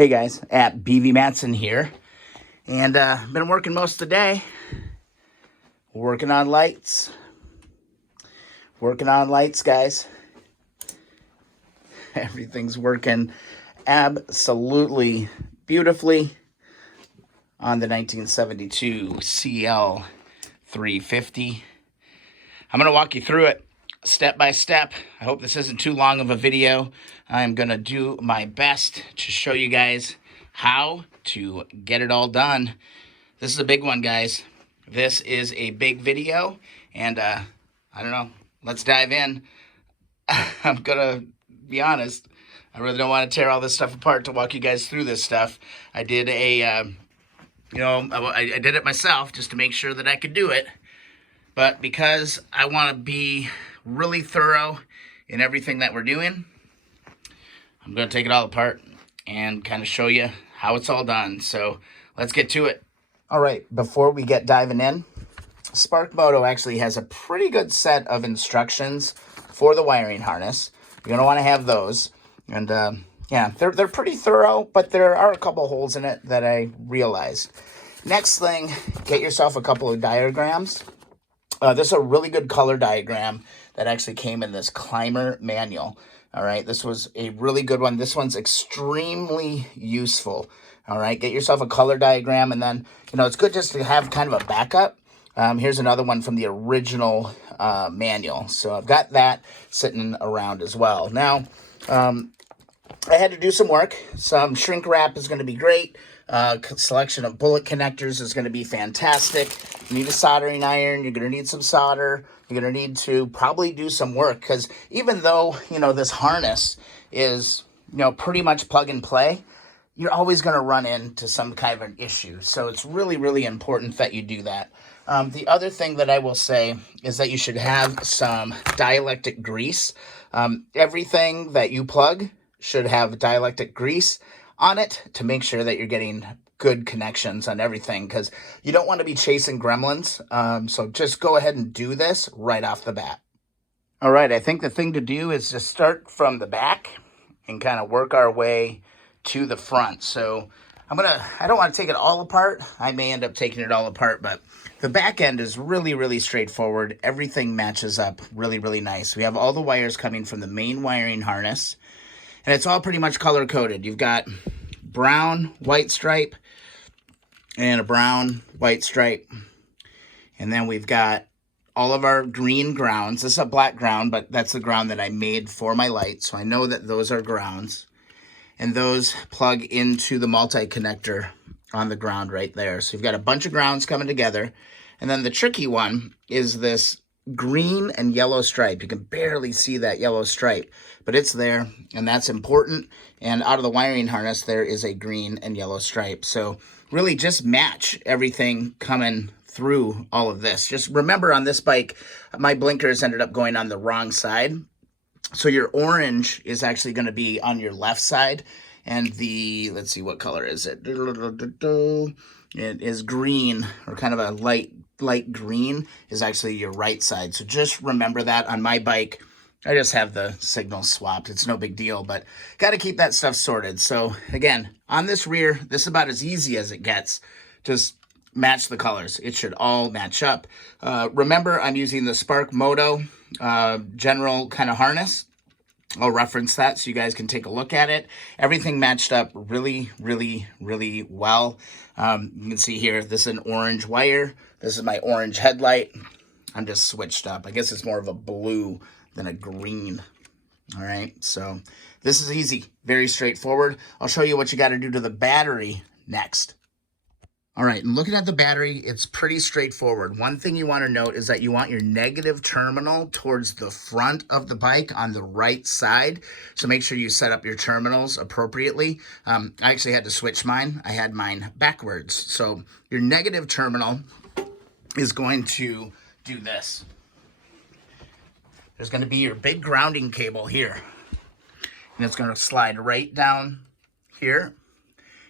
Hey guys, at BV Matson here, and been working most of the day, working on lights, guys. Everything's working absolutely beautifully on the 1972 CL350. I'm going to walk you through it step by step. I hope this isn't too long of a video. I'm going to do my best to show you guys how to get it all done. This is a big one, guys. This is a big video, and I don't know. Let's dive in. I'm going to be honest. I really don't want to tear all this stuff apart to walk you guys through this stuff. I did I did it myself just to make sure that I could do it. But because I want to be really thorough in everything that we're doing, I'm going to take it all apart and kind of show you how it's all done. So let's get to it. All right, before we get diving in, Spark Moto actually has a pretty good set of instructions for the wiring harness. You're going to want to have those. And yeah, they're pretty thorough, but there are a couple holes in it that I realized. Next thing, get yourself a couple of diagrams. This is a really good color diagram that actually came in this Climber manual. All right, this was a really good one. This one's extremely useful. All right, get yourself a color diagram, and then, it's good just to have kind of a backup. Here's another one from the original manual. So I've got that sitting around as well. Now, I had to do some work. Some shrink wrap is going to be great. Selection of bullet connectors is going to be fantastic. You need a soldering iron. You're going to need some solder. You're going to need to probably do some work, because even though, this harness is, pretty much plug and play, you're always going to run into some kind of an issue. So it's really, really important that you do that. The other thing that I will say is that you should have some dielectric grease. Everything that you plug should have dielectric grease on it to make sure that you're getting good connections on everything, because you don't want to be chasing gremlins. So just go ahead and do this right off the bat. All right, I think the thing to do is just start from the back and kind of work our way to the front. So I don't want to take it all apart. I may end up taking it all apart, but the back end is really, really straightforward. Everything matches up really, really nice. We have all the wires coming from the main wiring harness, and it's all pretty much color coded. You've got brown, white stripe, and a brown, white stripe. And then we've got all of our green grounds. This is a black ground, but that's the ground that I made for my light. So I know that those are grounds. And those plug into the multi-connector on the ground right there. So you've got a bunch of grounds coming together. And then the tricky one is this green and yellow stripe. You can barely see that yellow stripe, but it's there, and that's important. And out of the wiring harness, there is a green and yellow stripe. So really just match everything coming through all of this. Just remember, on this bike, my blinkers ended up going on the wrong side. So your orange is actually going to be on your left side, and let's see, what color is it? It is green, or kind of a light green is actually your right side. So just remember that. On my bike, I just have the signals swapped. It's no big deal, but got to keep that stuff sorted. So again, on this rear, this is about as easy as it gets. Just match the colors. It should all match up. Remember, I'm using the Spark Moto general kind of harness. I'll reference that so you guys can take a look at it. Everything matched up really, really, really well. You can see here, this is an orange wire. This is my orange headlight. I'm just switched up. I guess it's more of a blue than a green. All right, so this is easy, very straightforward. I'll show you what you got to do to the battery next. All right, and looking at the battery, it's pretty straightforward. One thing you want to note is that you want your negative terminal towards the front of the bike on the right side. So make sure you set up your terminals appropriately. I actually had to switch mine. I had mine backwards. So your negative terminal is going to do this. There's going to be your big grounding cable here, and it's going to slide right down here,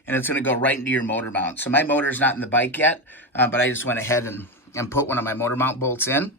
and it's going to go right into your motor mount. So my motor's not in the bike yet, but I just went ahead and put one of my motor mount bolts in.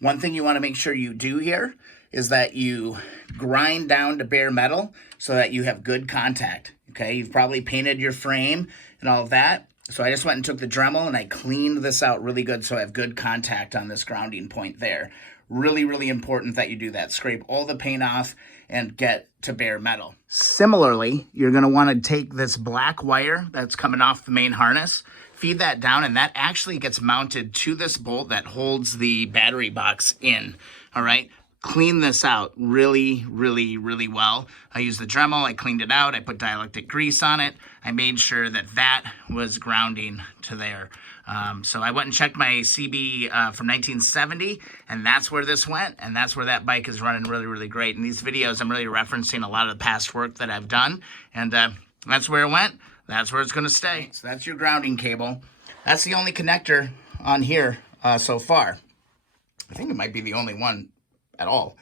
One thing you want to make sure you do here is that you grind down to bare metal so that you have good contact. Okay, you've probably painted your frame and all of that. So I just went and took the Dremel and I cleaned this out really good so I have good contact on this grounding point there. Really, really important that you do that. Scrape all the paint off and get to bare metal. Similarly, you're going to want to take this black wire that's coming off the main harness, feed that down, and that actually gets mounted to this bolt that holds the battery box in. All right. Clean this out really, really, really well. I used the Dremel, I cleaned it out, I put dielectric grease on it. I made sure that that was grounding to there. So I went and checked my CB from 1970, and that's where this went, and that's where that bike is running really, really great. In these videos, I'm really referencing a lot of the past work that I've done, and that's where it went. That's where it's gonna stay. So that's your grounding cable. That's the only connector on here so far. I think it might be the only one at all.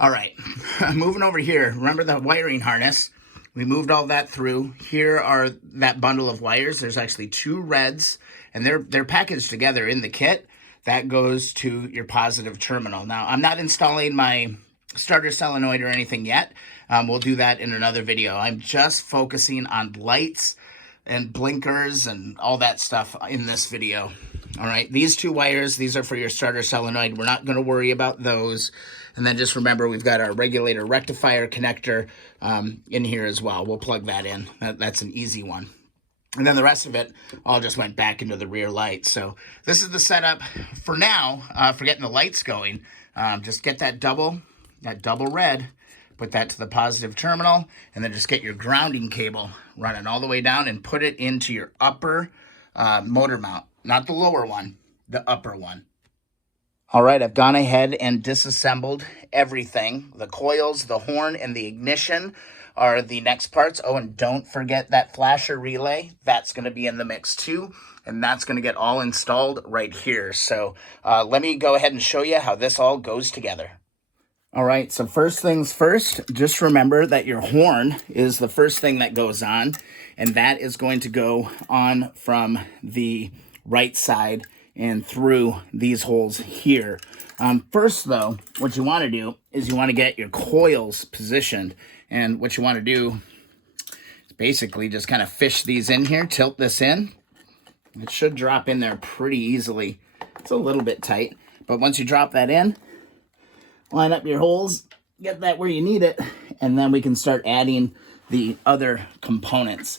All right, moving over here. Remember the wiring harness? We moved all that through. Here are that bundle of wires. There's actually 2 reds, and they're packaged together in the kit. That goes to your positive terminal. Now, I'm not installing my starter solenoid or anything yet. We'll do that in another video. I'm just focusing on lights and blinkers and all that stuff in this video. All right, these 2 wires, these are for your starter solenoid. We're not going to worry about those. And then just remember, we've got our regulator rectifier connector in here as well. We'll plug that in. That's an easy one. And then the rest of it all just went back into the rear light. So this is the setup for now for getting the lights going. Just get that double red, put that to the positive terminal, and then just get your grounding cable running all the way down and put it into your upper motor mount. Not the lower one, the upper one. All right, I've gone ahead and disassembled everything. The coils, the horn, and the ignition are the next parts. Oh, and don't forget that flasher relay. That's going to be in the mix too, and that's going to get all installed right here. So let me go ahead and show you how this all goes together. All right, so first things first, just remember that your horn is the first thing that goes on, and that is going to go on from the right side and through these holes here. First, though, what you want to do is you want to get your coils positioned, and what you want to do is basically just kind of fish these in here, tilt this in. It should drop in there pretty easily. It's a little bit tight, but once you drop that in, line up your holes, get that where you need it, and then we can start adding the other components.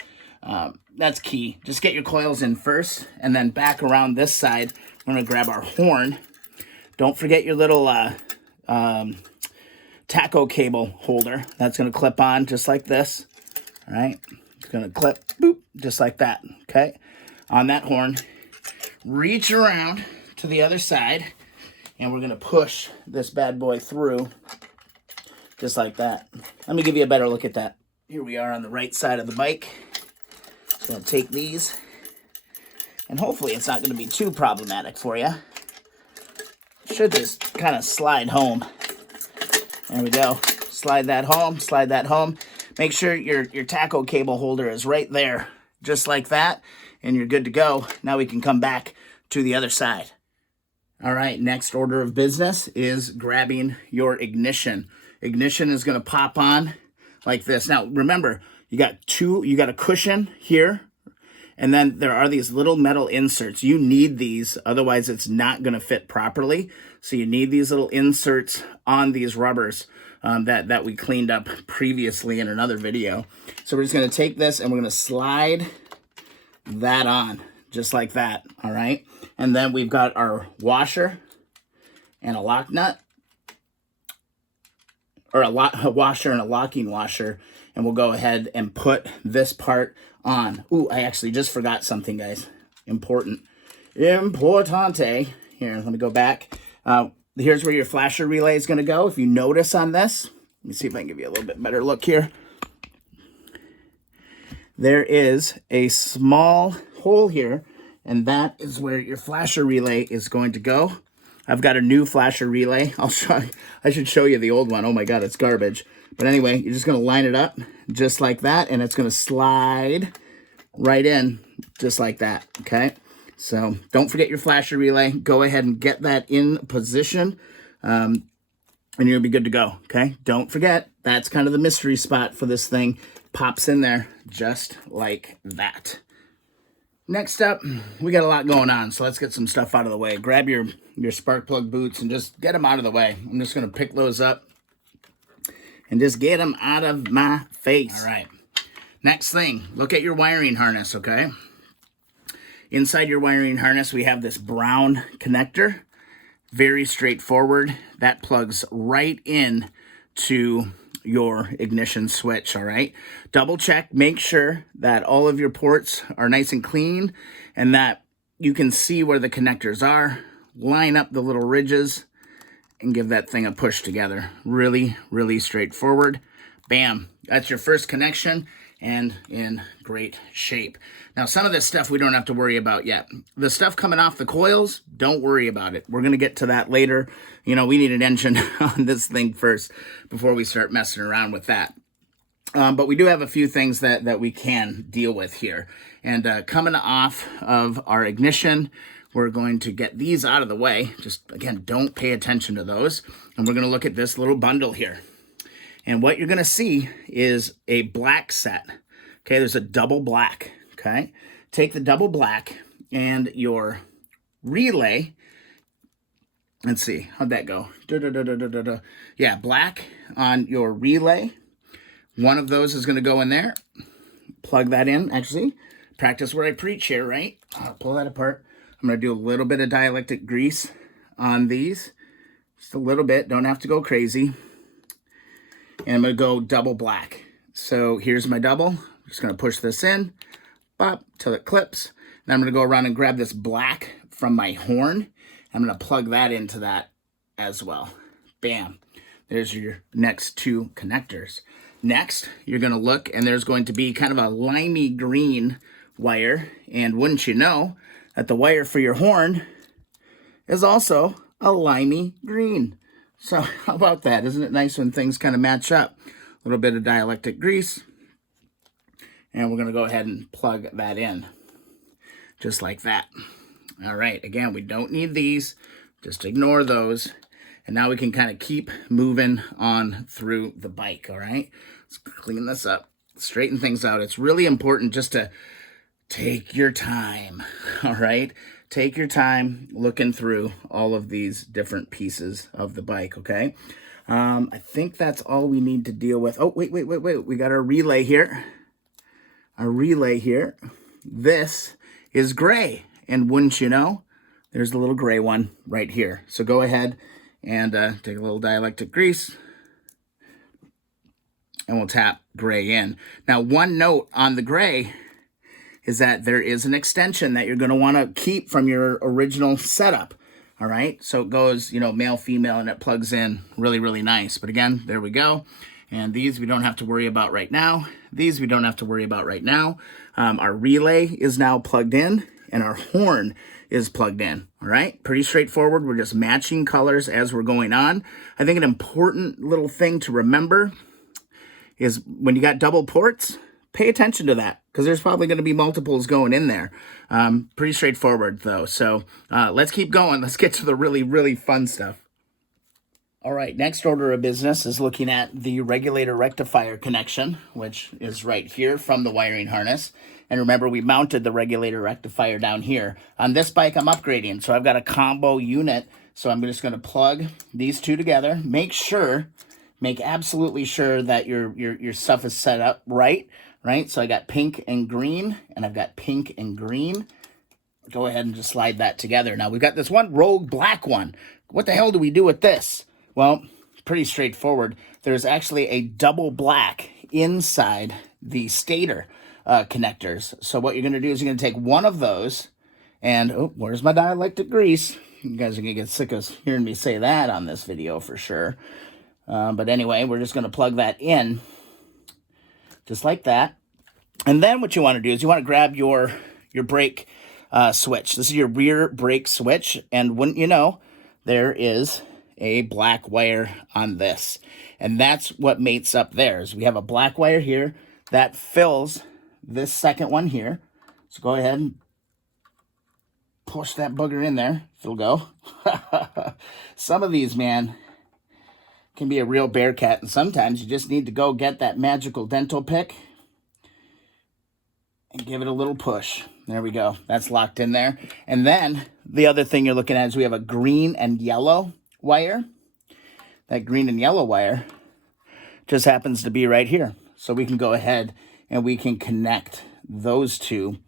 That's key. Just get your coils in first, and then back around this side, we're going to grab our horn. Don't forget your little taco cable holder. That's going to clip on just like this. All right? It's going to clip, boop, just like that. Okay? On that horn, reach around to the other side, and we're going to push this bad boy through just like that. Let me give you a better look at that. Here we are on the right side of the bike. Just going to take these, and hopefully it's not going to be too problematic for you. Should just kind of slide home. There we go. Slide that home, slide that home. Make sure your taco cable holder is right there, just like that, and you're good to go. Now we can come back to the other side. All right, next order of business is grabbing your ignition. Ignition is going to pop on like this. Now, remember, you got a cushion here, and then there are these little metal inserts. You need these, otherwise it's not going to fit properly. So you need these little inserts on these rubbers that we cleaned up previously in another video. So we're just going to take this and we're going to slide that on, just like that, all right? And then we've got our washer and a lock nut, or a washer and a locking washer, and we'll go ahead and put this part on. Ooh, I actually just forgot something, guys. Importante. Here, let me go back. Here's where your flasher relay is going to go. If you notice on this, let me see if I can give you a little bit better look here. There is a small hole here, and that is where your flasher relay is going to go. I've got a new flasher relay. I should show you the old one. Oh my God, it's garbage. But anyway, you're just going to line it up just like that, and it's going to slide right in just like that, okay? So don't forget your flasher relay. Go ahead and get that in position, and you'll be good to go, okay? Don't forget, that's kind of the mystery spot for this thing. pops in there just like that. Next up, we got a lot going on, so let's get some stuff out of the way. Grab your spark plug boots and just get them out of the way. I'm just going to pick those up and just get them out of my face. All right. Next thing, look at your wiring harness, okay? Inside your wiring harness, we have this brown connector. Very straightforward. That plugs right in to your ignition switch, all right? Double check, make sure that all of your ports are nice and clean and that you can see where the connectors are. Line up the little ridges and give that thing a push together. Really, really straightforward. Bam, that's your first connection and in great shape. Now, some of this stuff we don't have to worry about yet. The stuff coming off the coils, don't worry about it. We're going to get to that later. You know, we need an engine on this thing first before we start messing around with that. But we do have a few things that we can deal with here. And coming off of our ignition, we're going to get these out of the way. Just, again, don't pay attention to those. And we're going to look at this little bundle here. And what you're going to see is a black set. Okay, there's a double black. Okay, take the double black and your relay. Let's see, how'd that go? Yeah, black on your relay. One of those is going to go in there. Plug that in. Actually, practice where I preach here, right? I'll pull that apart. I'm going to do a little bit of dielectric grease on these. Just a little bit. Don't have to go crazy. And I'm going to go double black. So here's my double. I'm just going to push this in. Pop till it clips. Then I'm going to go around and grab this black from my horn. I'm going to plug that into that as well. Bam. There's your next two connectors. Next, you're going to look and there's going to be kind of a limey green wire. And wouldn't you know that the wire for your horn is also a limey green. So how about that? Isn't it nice when things kind of match up? A little bit of dielectric grease. And we're going to go ahead and plug that in. Just like that. All right. Again, we don't need these. Just ignore those. And now we can kind of keep moving on through the bike. All right. Let's clean this up. Straighten things out. It's really important just to take your time. All right. Take your time looking through all of these different pieces of the bike, okay? I think that's all we need to deal with. Oh, wait. We got our relay here. Our relay here. This is gray. And wouldn't you know, there's the little gray one right here. So go ahead and take a little dielectric grease. And we'll tap gray in. Now, one note on the gray is that there is an extension that you're going to want to keep from your original setup. All right. So it goes, you know, male, female, and it plugs in really, really nice. But again, there we go. And these we don't have to worry about right now. These we don't have to worry about right now. Our relay is now plugged in and our horn is plugged in. All right. Pretty straightforward. We're just matching colors as we're going on. I think an important little thing to remember is when you got double ports, pay attention to that because there's probably going to be multiples going in there. Pretty straightforward, though. So let's keep going. Let's get to the really, really fun stuff. All right, next order of business is looking at the regulator rectifier connection, which is right here from the wiring harness. And remember, we mounted the regulator rectifier down here. On this bike, I'm upgrading, so I've got a combo unit. So I'm just going to plug these two together. Make absolutely sure that your stuff is set up right? So I got pink and green, and I've got pink and green. Go ahead and just slide that together. Now, we've got this one rogue black one. What the hell do we do with this? Well, pretty straightforward. There's actually a double black inside the stator connectors. So what you're going to do is you're going to take one of those, and, oh, where's my dielectric grease? You guys are going to get sick of hearing me say that on this video for sure. But anyway, we're just going to plug that in. Just like that. And then what you want to do is you want to grab your brake switch. This is your rear brake switch. And wouldn't you know, there is a black wire on this. And that's what mates up theirs. We have a black wire here that fills this second one here. So go ahead and push that booger in there. It'll go. Some of these, man, can be a real bear cat, and sometimes you just need to go get that magical dental pick and give it a little push. There we go. That's locked in there. And then the other thing you're looking at is we have a green and yellow wire. That green and yellow wire just happens to be right here. So we can go ahead and we can connect those two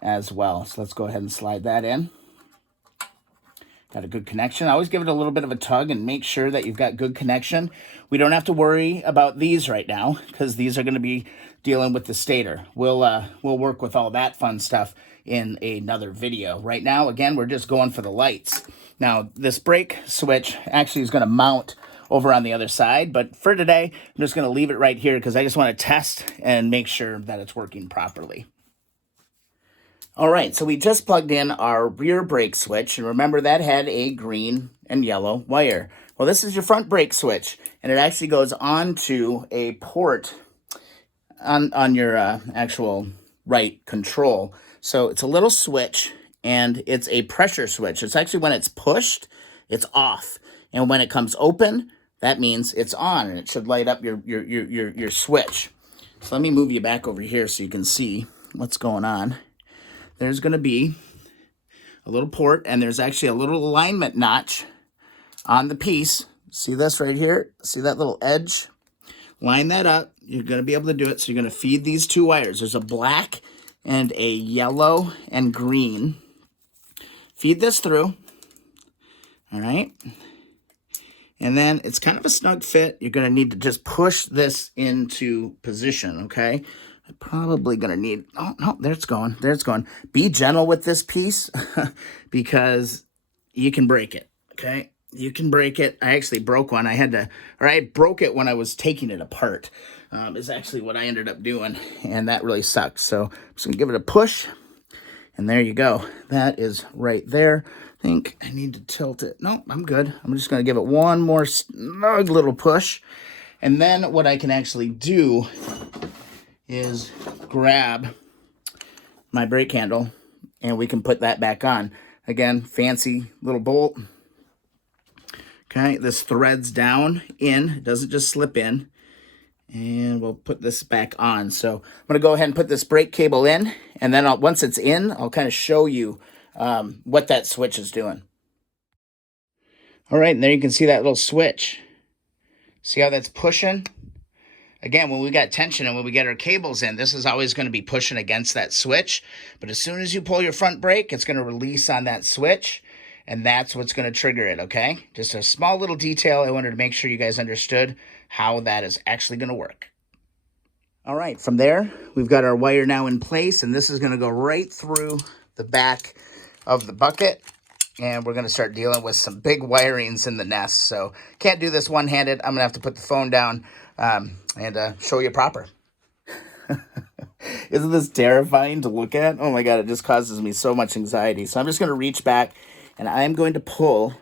as well. So let's go ahead and slide that in. Got a good connection. Always give it a little bit of a tug and make sure that you've got good connection. We don't have to worry about these right now because these are going to be dealing with the stator. We'll work with all that fun stuff in another video. Right now, again, we're just going for the lights. Now, this brake switch actually is going to mount over on the other side, but for today, I'm just going to leave it right here because I just want to test and make sure that it's working properly. All right, so we just plugged in our rear brake switch, and remember that had a green and yellow wire. Well, this is your front brake switch, and it actually goes onto a port on your actual right control. So it's a little switch, and it's a pressure switch. It's actually when it's pushed, it's off, and when it comes open, that means it's on, and it should light up your switch. So let me move you back over here so you can see what's going on. There's going to be a little port, and there's actually a little alignment notch on the piece. See this right here? See that little edge? Line that up. You're going to be able to do it. So you're going to feed these two wires. There's a black and a yellow and green. Feed this through. All right. And then it's kind of a snug fit. You're going to need to just push this into position, okay? I'm probably going to need, oh, no, there it's going. There it's going. Be gentle with this piece because you can break it, okay? You can break it. I actually broke one. I broke it when I was taking it apart. Is actually what I ended up doing, and that really sucked. So I'm just going to give it a push, and there you go. That is right there. I think I need to tilt it. No, I'm good. I'm just going to give it one more snug little push, and then what I can actually do is grab my brake handle and we can put that back on. Again, fancy little bolt. Okay, this threads down in, it doesn't just slip in. And we'll put this back on. So I'm going to go ahead and put this brake cable in, and then once it's in, I'll kind of show you what that switch is doing. All right, and there you can see that little switch. See how that's pushing? Again, when we got tension and when we get our cables in, this is always going to be pushing against that switch. But as soon as you pull your front brake, it's going to release on that switch, and that's what's going to trigger it, okay? Just a small little detail. I wanted to make sure you guys understood how that is actually going to work. All right, from there, we've got our wire now in place, and this is going to go right through the back of the bucket. And we're going to start dealing with some big wirings in the nest. So can't do this one-handed. I'm going to have to put the phone down and show you proper. Isn't this terrifying to look at? Oh my God, it just causes me so much anxiety. So I'm just going to reach back, and I'm going to pull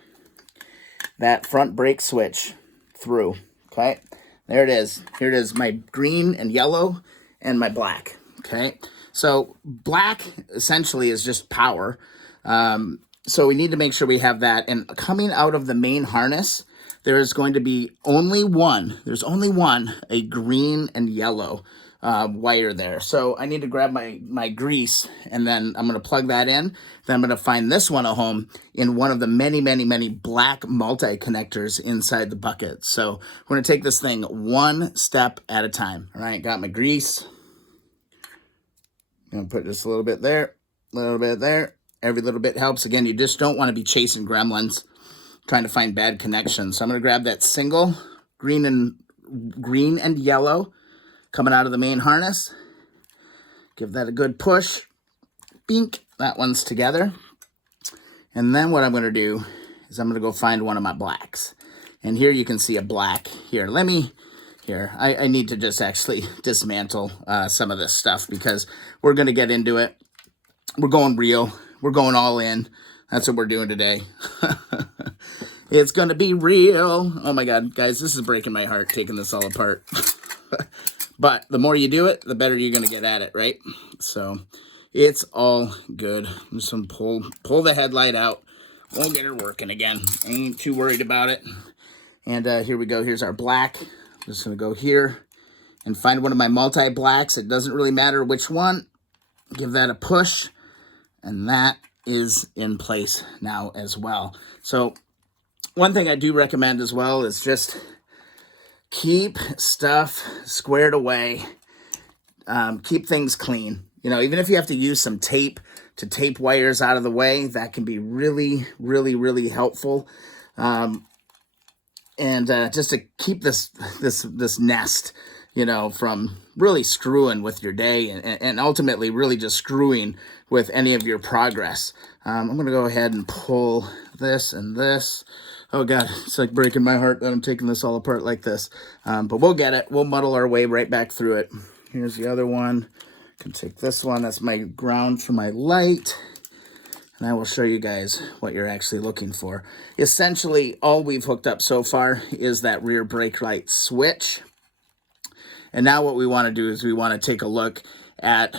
that front brake switch through. Okay, there it is. Here it is, my green and yellow and my black. Okay, so black essentially is just power. So we need to make sure we have that. And coming out of the main harness, there is going to be only one. There's only one, a green and yellow wire there. So I need to grab my grease, and then I'm going to plug that in. Then I'm going to find this one a home in one of the many, many, many black multi-connectors inside the bucket. So we're going to take this thing one step at a time. All right, got my grease. I'm going to put just a little bit there, a little bit there. Every little bit helps. Again, you just don't want to be chasing gremlins, trying to find bad connections. So I'm going to grab that single green and yellow coming out of the main harness. Give that a good push. Bink. That one's together. And then what I'm going to do is I'm going to go find one of my blacks. And here you can see a black. Here, I need to just actually dismantle some of this stuff because we're going to get into it. We're going real. We're going all in. That's what we're doing today. It's going to be real. Oh my God, guys, this is breaking my heart, taking this all apart. But the more you do it, the better you're going to get at it, right? So it's all good. I'm just going to pull the headlight out. We'll get her working again. I ain't too worried about it. And here we go. Here's our black. I'm just going to go here and find one of my multi-blacks. It doesn't really matter which one. Give that a push, and that is in place now as well. So one thing I do recommend as well is just keep stuff squared away. Keep things clean. You know, even if you have to use some tape to tape wires out of the way, that can be really, really, really helpful. And just to keep this nest, you know, from really screwing with your day and ultimately really just screwing with any of your progress. I'm going to go ahead and pull this and this. Oh, God, it's like breaking my heart that I'm taking this all apart like this. But we'll get it. We'll muddle our way right back through it. Here's the other one. I can take this one. That's my ground for my light. And I will show you guys what you're actually looking for. Essentially, all we've hooked up so far is that rear brake light switch. And now what we want to do is we want to take a look at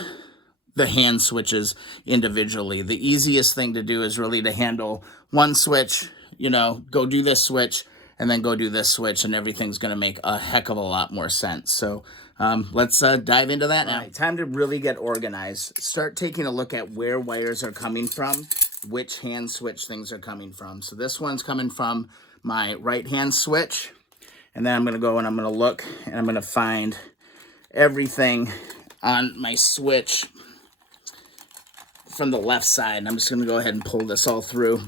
the hand switches individually. The easiest thing to do is really to handle one switch, you know, go do this switch, and then go do this switch, and everything's going to make a heck of a lot more sense. So let's dive into that now. All right, time to really get organized. Start taking a look at where wires are coming from, which hand switch things are coming from. So this one's coming from my right hand switch. And then I'm going to go and I'm going to look and I'm going to find everything on my switch from the left side. And I'm just going to go ahead and pull this all through.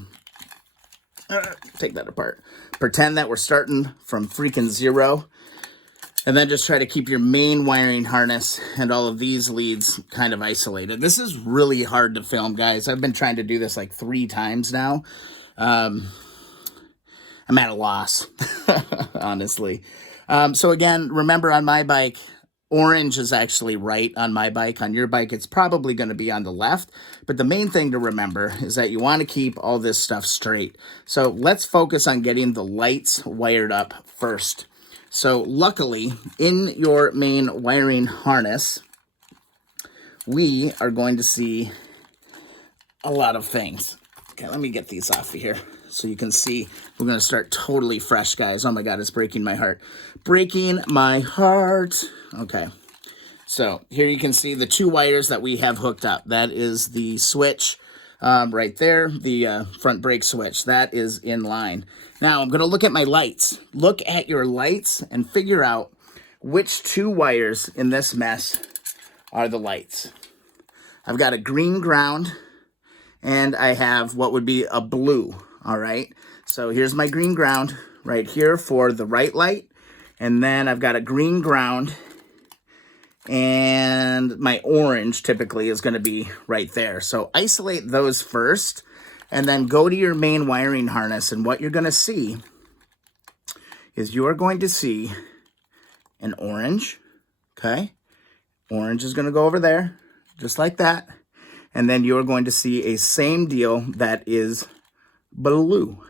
Take that apart. Pretend that we're starting from freaking zero. And then just try to keep your main wiring harness and all of these leads kind of isolated. This is really hard to film, guys. I've been trying to do this like 3 times now. I'm at a loss, honestly. So again, remember on my bike, orange is actually right on my bike. On your bike, it's probably going to be on the left. But the main thing to remember is that you want to keep all this stuff straight. So let's focus on getting the lights wired up first. So luckily, in your main wiring harness, we are going to see a lot of things. Okay, let me get these off of here so you can see. We're going to start totally fresh, guys. Oh my God, it's breaking my heart. Breaking my heart. Okay, so here you can see the 2 wires that we have hooked up. That is the switch right there, the front brake switch. That is in line. Now I'm going to look at my lights. Look at your lights and figure out which 2 wires in this mess are the lights. I've got a green ground and I have what would be a blue, all right? So here's my green ground right here for the right light. And then I've got a green ground and my orange typically is going to be right there. So isolate those first and then go to your main wiring harness. And what you're going to see is you are going to see an orange, okay? Orange is going to go over there, just like that. And then you're going to see a same deal that is blue.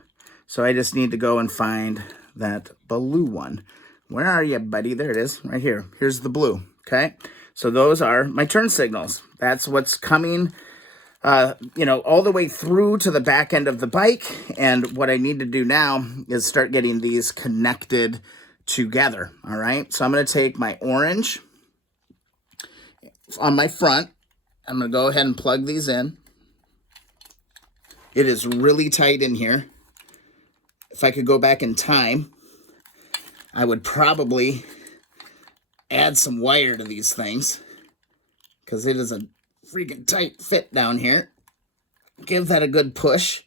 So I just need to go and find that blue one. Where are you, buddy? There it is, right here. Here's the blue, okay? So those are my turn signals. That's what's coming, you know, all the way through to the back end of the bike. And what I need to do now is start getting these connected together, all right? So I'm going to take my orange on my front. I'm going to go ahead and plug these in. It is really tight in here. If I could go back in time, I would probably add some wire to these things because it is a freaking tight fit down here. Give that a good push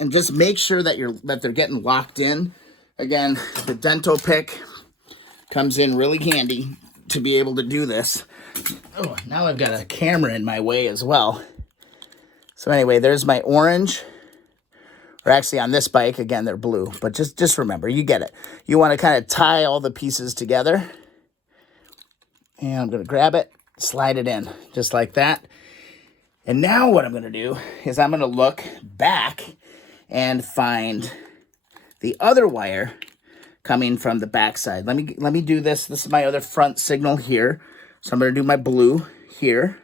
and just make sure that they're getting locked in. Again, the dental pick comes in really handy to be able to do this. Oh, now I've got a camera in my way as well. So anyway, there's my orange. Or actually on this bike, again, they're blue. But just remember, you get it. You want to kind of tie all the pieces together. And I'm going to grab it, slide it in, just like that. And now what I'm going to do is I'm going to look back and find the other wire coming from the backside. Let me do this. This is my other front signal here. So I'm going to do my blue here,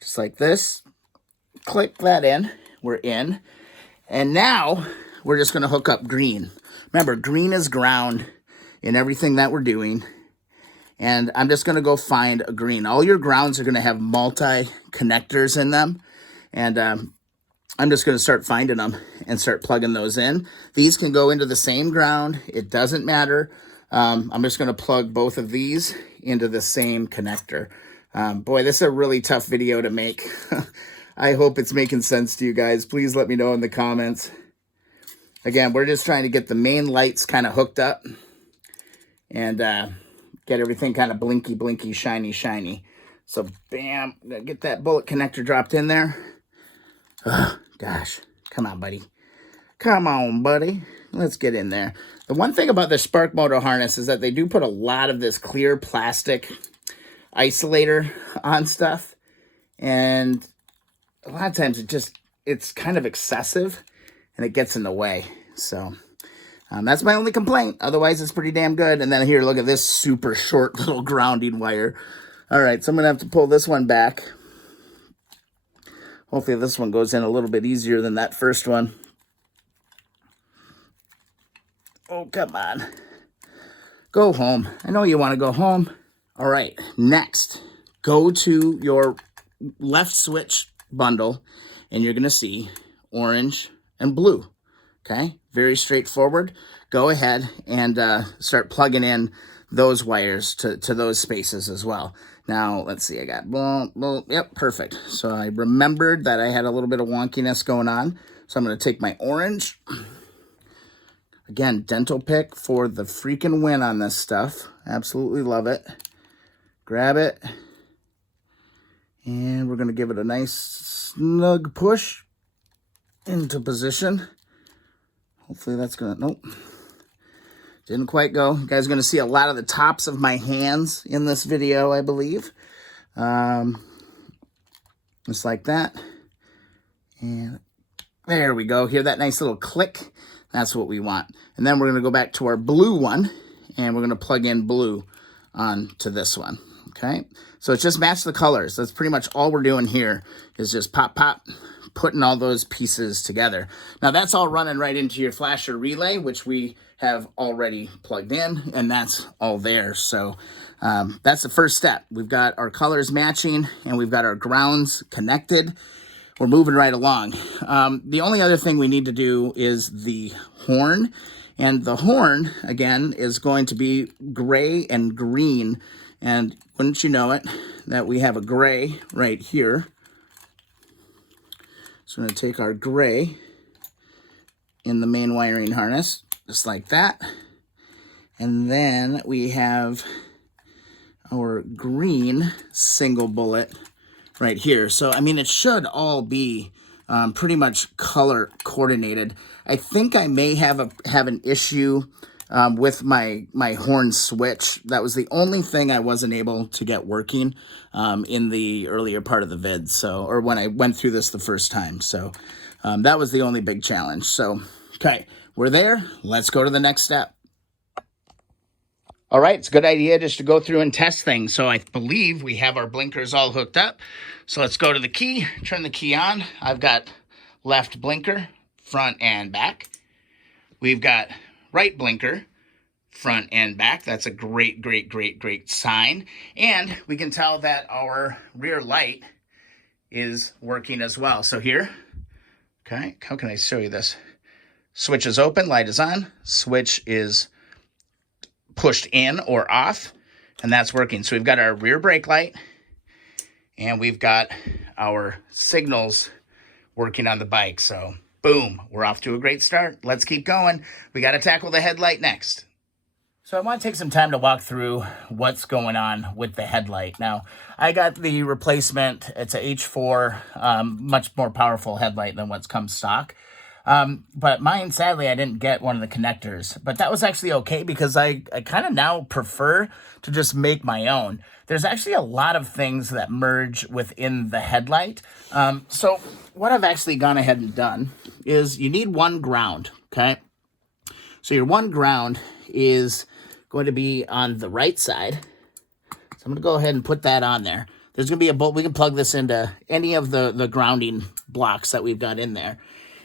just like this. Click that in. We're in. And now we're just going to hook up green. Remember, green is ground in everything that we're doing. And I'm just going to go find a green. All your grounds are going to have multi-connectors in them. And I'm just going to start finding them and start plugging those in. These can go into the same ground. It doesn't matter. I'm just going to plug both of these into the same connector. Boy, this is a really tough video to make. I hope it's making sense to you guys. Please let me know in the comments. Again, we're just trying to get the main lights kind of hooked up and get everything kind of blinky, blinky, shiny, shiny. So, bam, get that bullet connector dropped in there. Oh, gosh, come on, buddy. Come on, buddy. Let's get in there. The one thing about the spark motor harness is that they do put a lot of this clear plastic isolator on stuff. And a lot of times it's kind of excessive and it gets in the way. So that's my only complaint. Otherwise, it's pretty damn good. And then here, look at this super short little grounding wire. All right, so I'm going to have to pull this one back. Hopefully this one goes in a little bit easier than that first one. Oh, come on. Go home. I know you want to go home. All right, next, go to your left switch bundle, and you're going to see orange and blue, okay? Very straightforward. Go ahead and start plugging in those wires to those spaces as well. Now, let's see, I got, yep, perfect. So I remembered that I had a little bit of wonkiness going on. So I'm going to take my orange. Again, dental pick for the freaking win on this stuff. Absolutely love it. Grab it. And we're going to give it a nice snug push into position. Hopefully that's going to, nope. Didn't quite go. You guys are going to see a lot of the tops of my hands in this video, I believe. Just like that. And there we go. Hear that nice little click? That's what we want. And then we're going to go back to our blue one, and we're going to plug in blue onto this one. Okay? So it's just match the colors. That's pretty much all we're doing here is just pop, pop, putting all those pieces together. Now that's all running right into your flasher relay, which we have already plugged in, and that's all there. So that's the first step. We've got our colors matching, and we've got our grounds connected. We're moving right along. The only other thing we need to do is the horn, and the horn, again, is going to be gray and green, and wouldn't you know it, that we have a gray right here. So we're going to take our gray in the main wiring harness, just like that. And then we have our green single bullet right here. So, I mean, it should all be pretty much color coordinated. I think I may have an issue with my horn switch. That was the only thing I wasn't able to get working in the earlier part of the vid. So, or when I went through this the first time. So that was the only big challenge. So, okay, we're there. Let's go to the next step. All right, it's a good idea just to go through and test things. So I believe we have our blinkers all hooked up. So let's go to the key, turn the key on. I've got left blinker, front and back. We've got right blinker, front and back. That's a great, great, great, great sign. And we can tell that our rear light is working as well. So here, okay, how can I show you this? Switch is open, light is on, switch is pushed in or off, and that's working. So we've got our rear brake light, and we've got our signals working on the bike. So boom, we're off to a great start. Let's keep going. We got to tackle the headlight next. So I want to take some time to walk through what's going on with the headlight. Now, I got the replacement. It's a H4, much more powerful headlight than what's come stock. But mine, sadly, I didn't get one of the connectors. But that was actually okay because I kind of now prefer to just make my own. There's actually a lot of things that merge within the headlight. So what I've actually gone ahead and done is you need one ground, okay? So your one ground is going to be on the right side. So I'm going to go ahead and put that on there. There's going to be a bolt. We can plug this into any of the grounding blocks that we've got in there.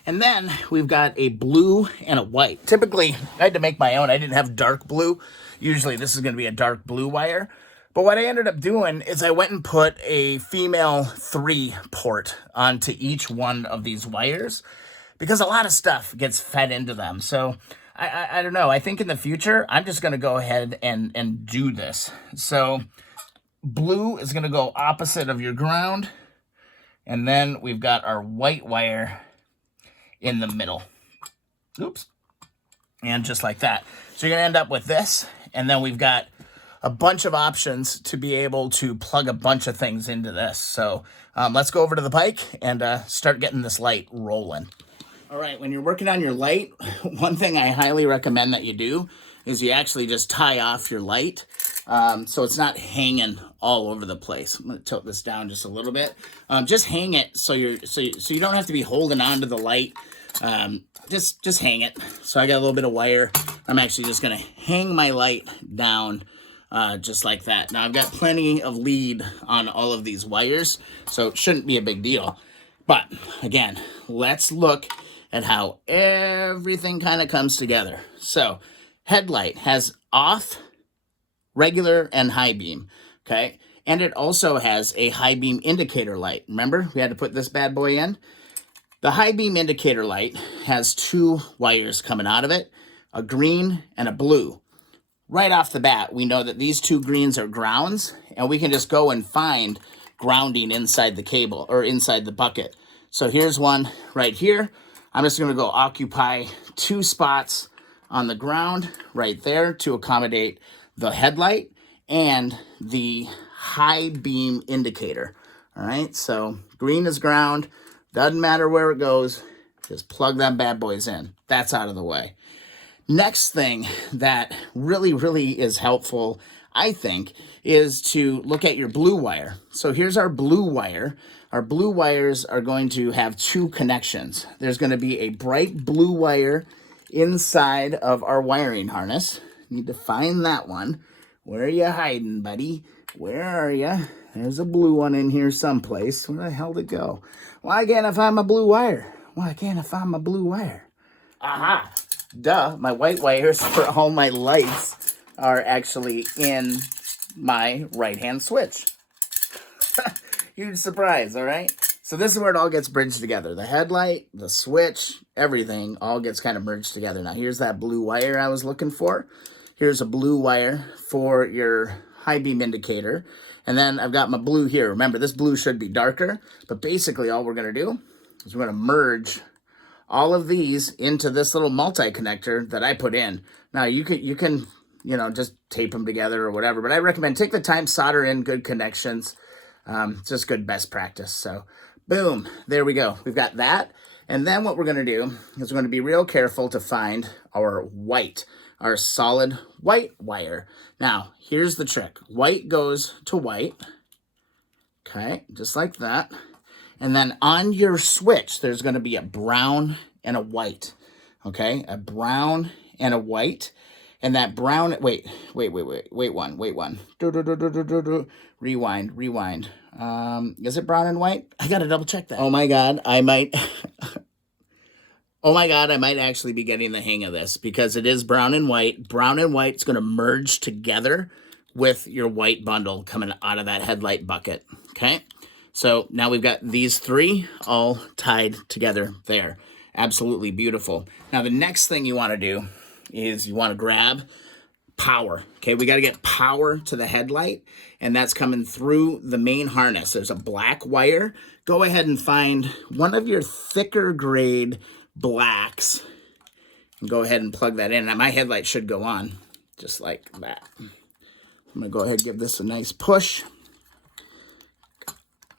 And then we've got a blue and a white. Typically, I had to make my own. I didn't have dark blue. Usually this is going to be a dark blue wire. But what I ended up doing is I went and put a female 3 port onto each one of these wires because a lot of stuff gets fed into them. So I don't know. I think in the future, I'm just going to go ahead and do this. So blue is going to go opposite of your ground. And then we've got our white wire in the middle. Oops. And just like that. So you're going to end up with this. And then we've got a bunch of options to be able to plug a bunch of things into this. So let's go over to the bike and start getting this light rolling. All right, when you're working on your light, one thing I highly recommend that you do is you actually just tie off your light so it's not hanging all over the place. I'm going to tilt this down just a little bit. Just hang it so you don't have to be holding onto the light. Just hang it. So I got a little bit of wire. I'm actually just going to hang my light down just like that. Now I've got plenty of lead on all of these wires, so it shouldn't be a big deal. But again, let's look at how everything kind of comes together. So headlight has off, regular, and high beam, okay? And it also has a high beam indicator light. Remember, we had to put this bad boy in? The high beam indicator light has 2 wires coming out of it, a green and a blue. Right off the bat, we know that these 2 greens are grounds, and we can just go and find grounding inside the cable or inside the bucket. So here's one right here. I'm just going to go occupy 2 spots on the ground right there to accommodate the headlight and the high beam indicator. All right, so green is ground. Doesn't matter where it goes. Just plug them bad boys in. That's out of the way. Next thing that really is helpful, I think, is to look at your blue wire. So here's our blue wire. Our blue wires are going to have 2 connections. There's going to be a bright blue wire inside of our wiring harness. Need to find that one. Where are you hiding, buddy? Where are you? There's a blue one in here someplace. Where the hell did it go? Why can't I find my blue wire? Why can't I find my blue wire? Aha! Duh, my white wires for all my lights are actually in my right-hand switch. Huge surprise, all right? So this is where it all gets bridged together. The headlight, the switch, everything all gets kind of merged together. Now, here's that blue wire I was looking for. Here's a blue wire for your high beam indicator. And then I've got my blue here. Remember, this blue should be darker, but basically all we're going to do is we're going to merge all of these into this little multi-connector that I put in. Now, you can just tape them together or whatever, but I recommend take the time, solder in good connections. Just good best practice. So boom, there we go. We've got that. And then what we're going to do is we're going to be real careful to find our white, our solid white wire. Now, here's the trick. White goes to white. Okay, just like that. And then on your switch, there's going to be a brown and a white. Okay, a brown and a white. And that brown, wait one. Rewind. Is it brown and white? I got to double check that. Oh my God, I might actually be getting the hang of this because it is brown and white. Brown and white's going to merge together with your white bundle coming out of that headlight bucket. Okay. So now we've got these 3 all tied together there. Absolutely beautiful. Now the next thing you want to do is you want to grab power. Okay, we got to get power to the headlight, and that's coming through the main harness. There's a black wire. Go ahead and find one of your thicker grade blacks and go ahead and plug that in. Now my headlight should go on just like that. I'm going to go ahead and give this a nice push.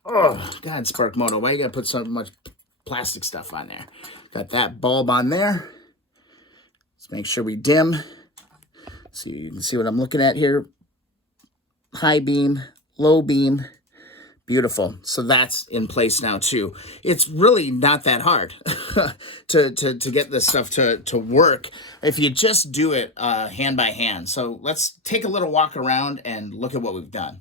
Oh, God, Spark Moto, why you got to put so much plastic stuff on there? Got that bulb on there. Let's make sure we dim. So you can see what I'm looking at here. High beam, low beam. Beautiful. So that's in place now too. It's really not that hard to get this stuff to work if you just do it hand by hand. So let's take a little walk around and look at what we've done.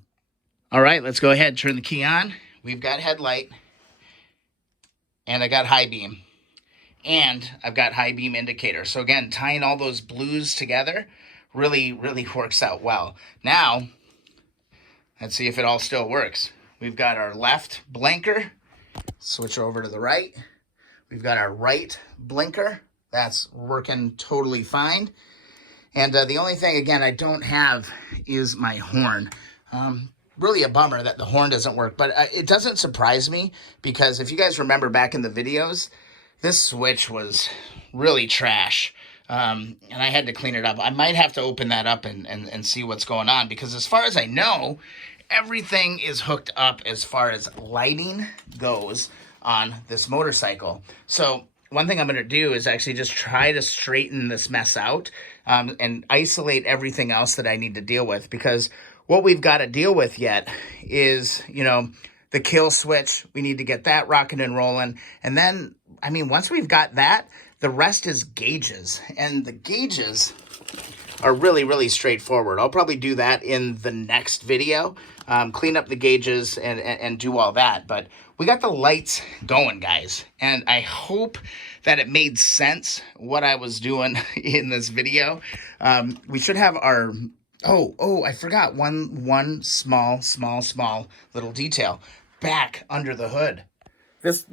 All right, let's go ahead and turn the key on. We've got headlight, and I got high beam, and I've got high beam indicator. So again, tying all those blues together really works out well. Now, Let's see if it all still works. We've got our left blinker. Switch over to the right. We've got our right blinker. That's working totally fine. And the only thing, again, I don't have is my horn. Really a bummer that the horn doesn't work, but it doesn't surprise me because if you guys remember back in the videos, this switch was really trash. And I had to clean it up. I might have to open that up and see what's going on because as far as I know, everything is hooked up as far as lighting goes on this motorcycle. So one thing I'm going to do is actually just try to straighten this mess out and isolate everything else that I need to deal with, because what we've got to deal with yet is, you know, the kill switch. We need to get that rocking and rolling. And then, I mean, once we've got that, the rest is gauges. And the gauges are really, really straightforward. I'll probably do that in the next video, clean up the gauges and do all that. But we got the lights going, guys. And I hope that it made sense what I was doing in this video. We should have our... Oh, I forgot one small little detail back under the hood. This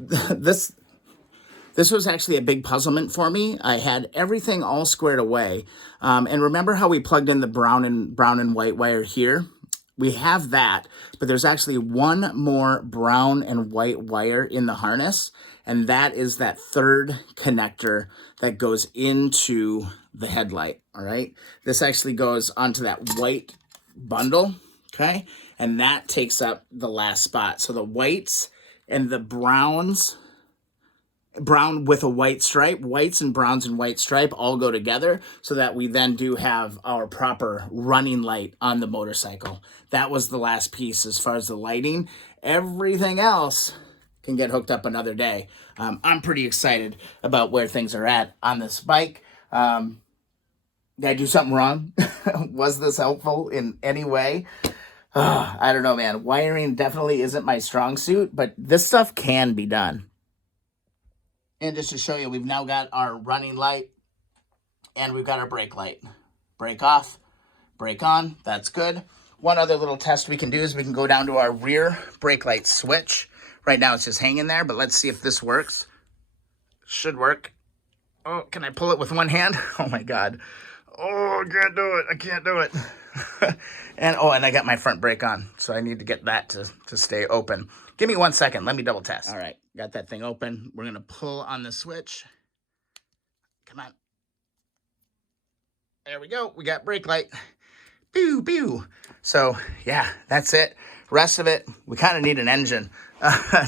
was actually a big puzzlement for me. I had everything all squared away. And remember how we plugged in the brown and white wire here? We have that, but there's actually one more brown and white wire in the harness, and that is that third connector that goes into the headlight, all right? This actually goes onto that white bundle, okay? And that takes up the last spot. So the whites and the browns, brown with a white stripe, whites and browns and white stripe all go together so that we then do have our proper running light on the motorcycle. That was the last piece as far as the lighting. Everything else can get hooked up another day. I'm pretty excited about where things are at on this bike. Did I do something wrong? Was this helpful in any way? I don't know, man. Wiring definitely isn't my strong suit, but this stuff can be done. And just to show you, we've now got our running light and we've got our brake light. Brake off, brake on, that's good. One other little test we can do is we can go down to our rear brake light switch. Right now it's just hanging there, but let's see if this works. Should work. Oh, can I pull it with one hand? Oh my God. Oh, I can't do it. I can't do it. and I got my front brake on, so I need to get that to stay open. Give me 1 second. Let me double test. All right, got that thing open. We're going to pull on the switch. Come on. There we go. We got brake light. Pew, pew. So, yeah, that's it. Rest of it, we kind of need an engine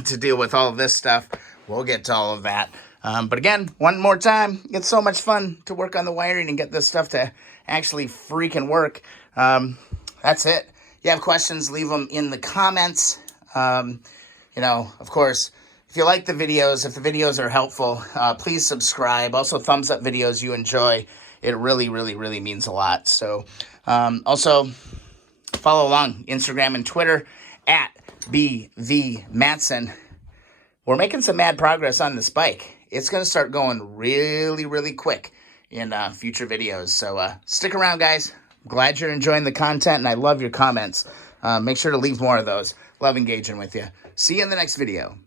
to deal with all of this stuff. We'll get to all of that. But again, one more time, it's so much fun to work on the wiring and get this stuff to actually freaking work. That's it. If you have questions, leave them in the comments. You know, of course, if you like the videos, if the videos are helpful, please subscribe. Also, thumbs up videos you enjoy. It really, really, really means a lot. So, also, follow along Instagram and Twitter at BVMatson. We're making some mad progress on this bike. It's going to start going really, really quick in future videos. So stick around, guys. Glad you're enjoying the content, and I love your comments. Make sure to leave more of those. Love engaging with you. See you in the next video.